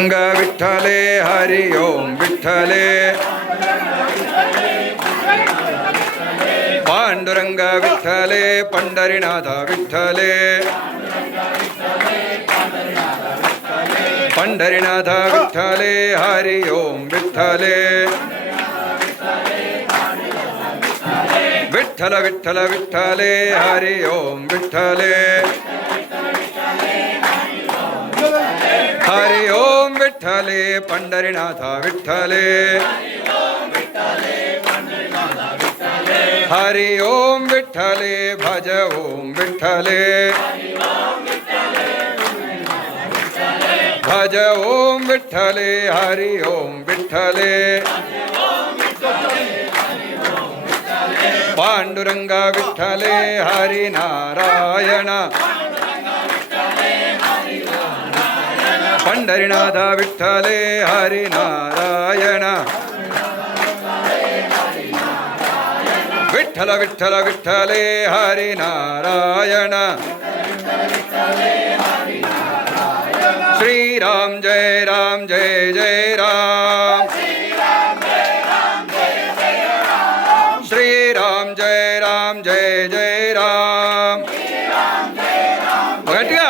पांडुरंग विठ्ठले हरि ओम विठ्ठले पांडुरंग विठ्ठले पंढरीनाथ विठ्ठले पंढरीनाथ विठ्ठले हरि ओम विठ्ठले विठ्ठल विठ्ठल विठ्ठले हरि ओम विठ्ठले हरि ओम विठ्ठले पंढरीनाथ विठ्ठले हरि ओम विठ्ठले भज ओम विठ्ठले भज ओम विठ्ठले हरि ओम विठ्ठले पांडुरंग विठ्ठले हरि नारायण पंढरीनाथ विठ्ठले हरि नारायण विठ्ठल विठ्ठल विठ्ठले हरि नारायण श्री राम जय जय राम श्री राम जय जय राम घटिया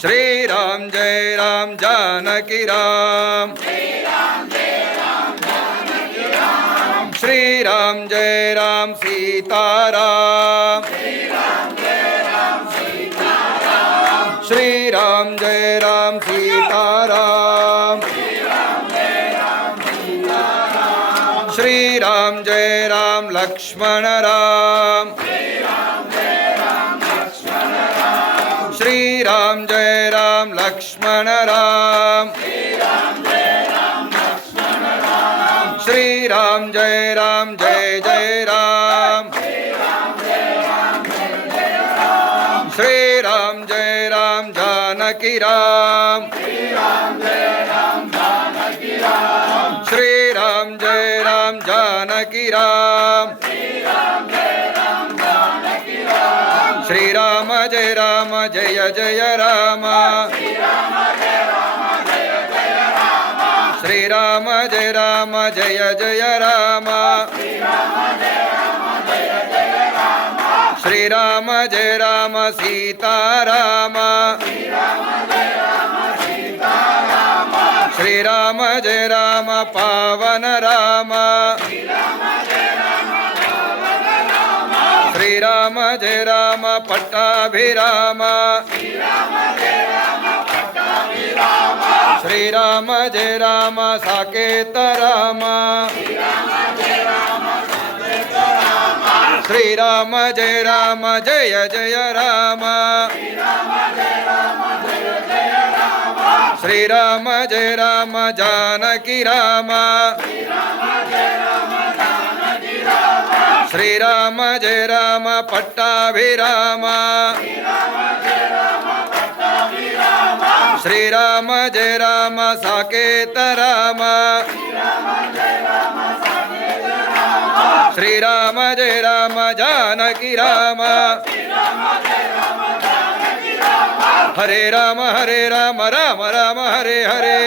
श्री राम जय राम जानकी राम श्री राम जय राम सीताराम श्री राम जय राम सीताराम श्री राम जय राम लक्ष्मण राम श्री राम जय राम लक्ष्मण राम श्री राम जय राम जय जय राम श्री राम जय राम जानकी राम श्री राम जय राम जानकी राम श्री राम जय राम जय जय राम श्री राम जय राम जय जय राम श्री राम जय राम सीताराम श्री राम जय राम पावन राम श्री राम जय राम पट्टाभिराम श्री राम जय राम साकेत राम श्री राम जय राम जय जय राम श्री राम जय राम जानकी राम श्री राम जय राम पट्टाभिराम श्री राम जय राम साकेत राम श्री राम जय राम जानकी राम हरे राम राम राम हरे हरे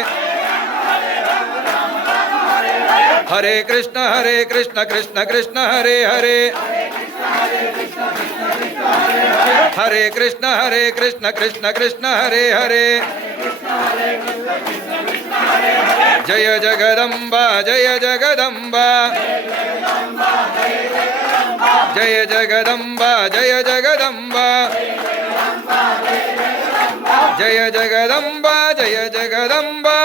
हरे कृष्ण कृष्ण कृष्ण हरे हरे हरे कृष्ण कृष्ण हरे हरे जय जगदम्बा जय जगदम्बा जय जगदम्बा जय जगदम्बा जय जगदम्बा जय जगदम्बा जय जगदम्बा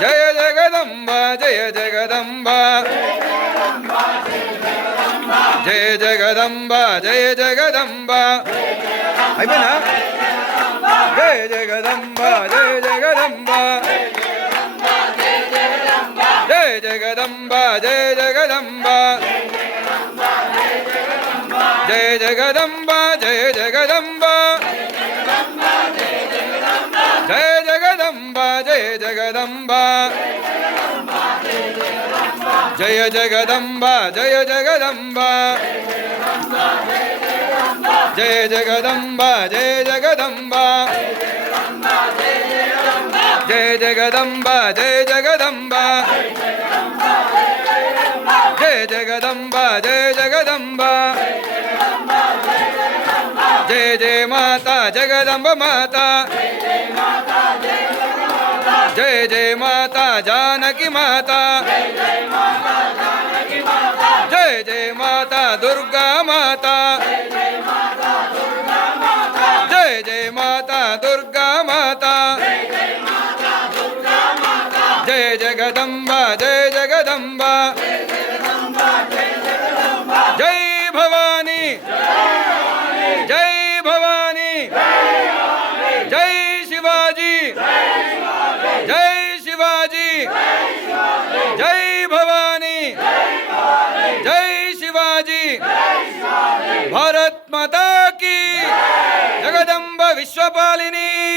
जय जगदम्बा जय जगदम्बा जय जगदम्बा ऐकना जय जगदम्बा जय जगदम्बा जय जगदम्बा जय जगदम्बा जय जगदम्बा जय जगदम्बा जय जगदम्बा जय जगदम्बा जय जगदम्बा जय जगदम्बा जय जगदम्बा जय जगदम्बा जय जगदम्बा जय जगदम्बा जय जगदम्बा जय जगदम्बा जय जय माता जगदम्बा माता जय जय माता जानकी माता जय जय माता दुर्गा माता जय जय माता दुर्गा माता जय जगदम्बा जय जगदम्बा जय भवानी जय भवानी जय शिवाजी जय शिवाजी जय भवानी जय शिवाजी भारत माता की जगदम्बा विश्वपालिनी